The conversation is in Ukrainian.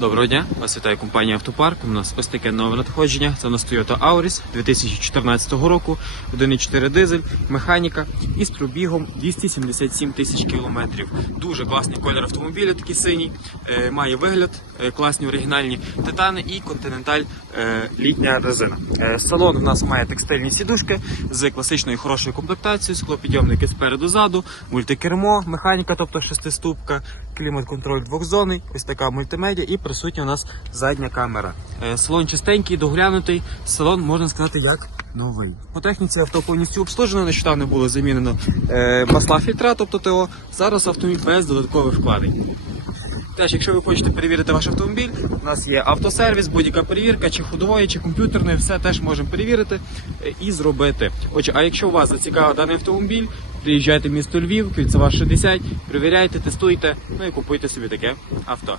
Доброго дня, вас вітає компанія Автопарк. У нас ось таке нове надходження. Це у нас Toyota Auris 2014 року, 1.4 дизель, механіка із пробігом 277 тисяч кілометрів. Дуже класний колір автомобіля, такий синій. Е, має вигляд, е, класні оригінальні титани і континенталь е, літня резина. Салон у нас має текстильні сідушки з класичною хорошою комплектацією, склопідйомники спереду ззаду, мультикермо, механіка, тобто шестиступка, клімат-контроль двохзонний, ось така мультимедіа і присутня у нас задня камера. Е, Салон чистенький, доглянутий. Салон можна сказати як новий. По техніці авто повністю обслужено. Нещодавно було замінено е, масла фільтра, тобто ТО. Зараз автомобіль без додаткових вкладень. Теж, якщо ви хочете перевірити ваш автомобіль, у нас є автосервіс, будь-яка перевірка, чи ходової, чи комп'ютерної, все теж можемо перевірити е, і зробити. Отже, а якщо вас зацікавив даний автомобіль, приїжджайте в місто Львів, кільцева 60, перевіряйте, тестуйте, ну і купуйте собі таке авто.